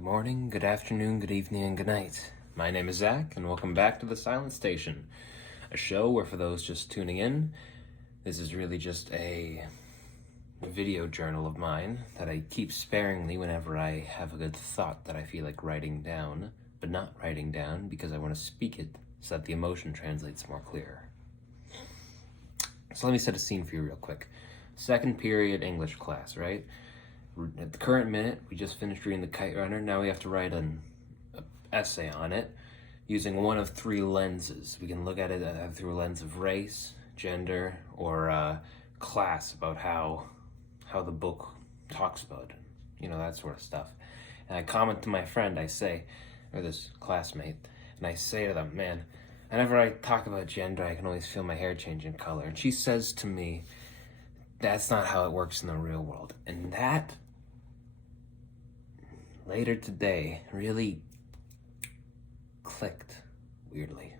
Good morning, good afternoon, good evening, and good night. My name is Zach, and welcome back to The Silent Station, a show where for those just tuning in, this is really just a video journal of mine that I keep sparingly whenever I have a good thought that I feel like writing down, but not writing down because I want to speak it so that the emotion translates more clear. So let me set a scene for you real quick. Second period English class, right? At the current minute, we just finished reading The Kite Runner. Now we have to write an essay on it using one of three lenses. We can look at it through a lens of race, gender, or class, about how the book talks about it, that sort of stuff. And I comment to my friend, or this classmate, and I say to them, man, whenever I talk about gender, I can always feel my hair changing color. And she says to me, that's not how it works in the real world. And that, later today, really clicked weirdly.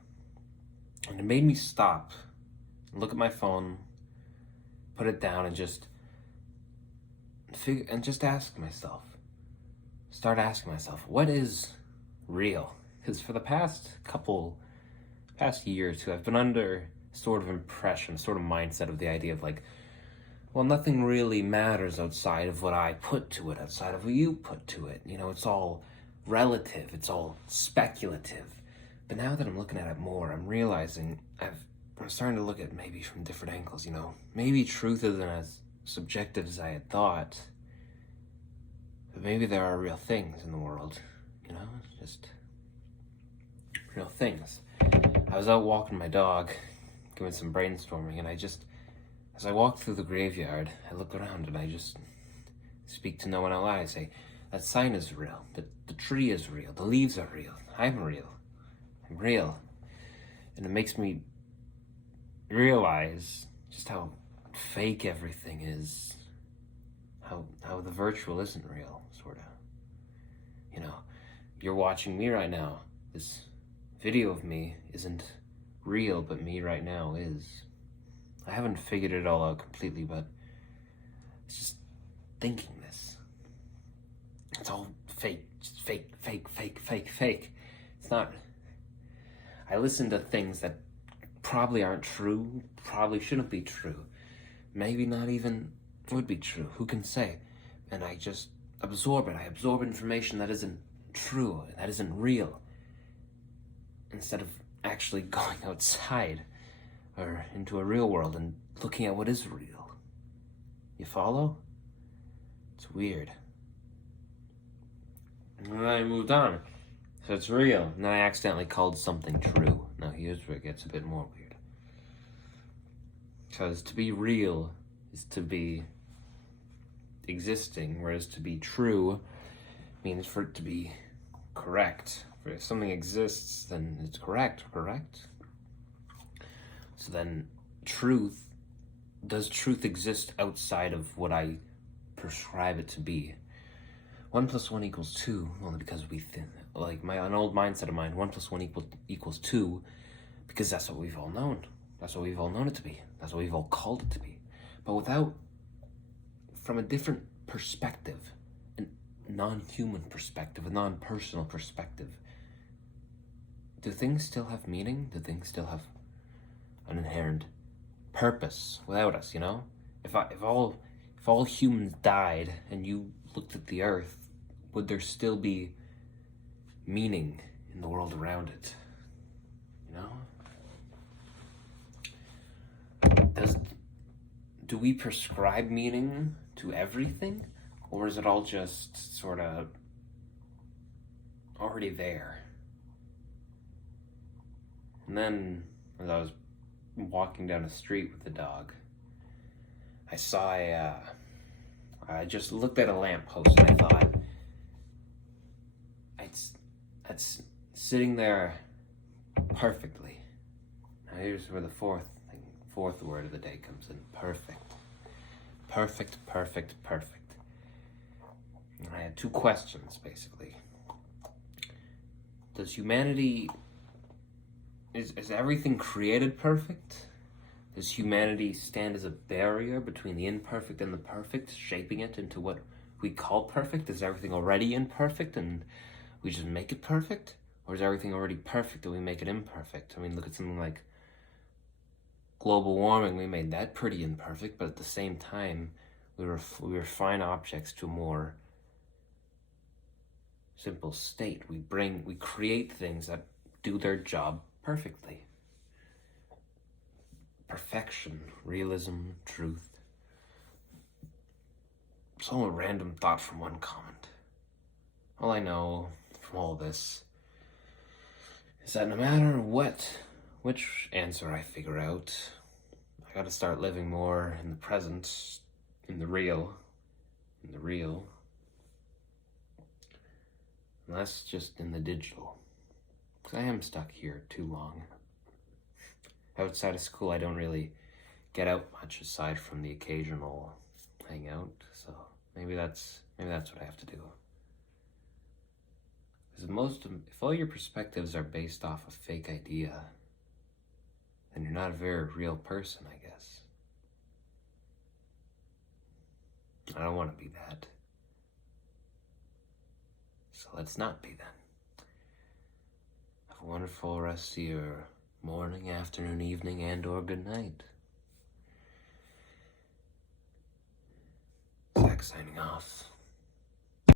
And it made me stop, look at my phone, put it down, and just start asking myself, what is real? Because for the past year or two, I've been under sort of impression, sort of mindset of the idea of like, well, nothing really matters outside of what I put to it, outside of what you put to it. It's all relative, it's all speculative. But now that I'm looking at it more, I'm realizing I'm starting to look at maybe from different angles, Maybe truth isn't as subjective as I had thought, but maybe there are real things in the world, just real things. I was out walking my dog, doing some brainstorming, and as I walk through the graveyard, I look around and I just speak to no one out loud. I say, that sign is real, the tree is real, the leaves are real, I'm real. And it makes me realize just how fake everything is, how the virtual isn't real, sort of. You're watching me right now. This video of me isn't real, but me right now is. I haven't figured it all out completely, but it's just thinking this. It's all fake, just fake. It's not. I listen to things that probably aren't true, probably shouldn't be true, maybe not even would be true, who can say? And I just absorb it. I absorb information that isn't true, that isn't real, instead of actually going outside or into a real world and looking at what is real. You follow? It's weird. And then I moved on. So it's real. And then I accidentally called something true. Now here's where it gets a bit more weird. Because to be real is to be existing, whereas to be true means for it to be correct. If something exists, then it's correct? So then does truth exist outside of what I prescribe it to be? 1 + 1 = 2, only because an old mindset of mine, 1 + 1 equals 2, because that's what we've all known. That's what we've all known it to be. That's what we've all called it to be. But from a different perspective, a non-human perspective, a non-personal perspective, do things still have meaning? Do things still have an inherent purpose without us, If all humans died and you looked at the earth, would there still be meaning in the world around it? Do we prescribe meaning to everything, or is it all just sort of already there? And then, as I was walking down the street with the dog, I saw I just looked at a lamppost and I thought, it's sitting there perfectly. Now here's where the fourth word of the day comes in. Perfect. And I had two questions, basically. Does humanity, is everything created perfect? Does humanity stand as a barrier between the imperfect and the perfect, shaping it into what we call perfect? Is everything already imperfect and we just make it perfect? Or is everything already perfect and we make it imperfect? I mean, look at something like global warming. We made that pretty imperfect, but at the same time, we refine objects to a more simple state. We create things that do their job perfectly. Perfection, realism, truth. So a random thought from one comment. All I know from all this is that no matter which answer I figure out, I gotta start living more in the present, in the real, and less just in the digital. Because I am stuck here too long. Outside of school, I don't really get out much aside from the occasional hangout, so maybe that's what I have to do. Because if all your perspectives are based off a fake idea, then you're not a very real person, I guess. I don't want to be that. So let's not be then. Have a wonderful rest of your morning, afternoon, evening, and/or good night. Zach signing off.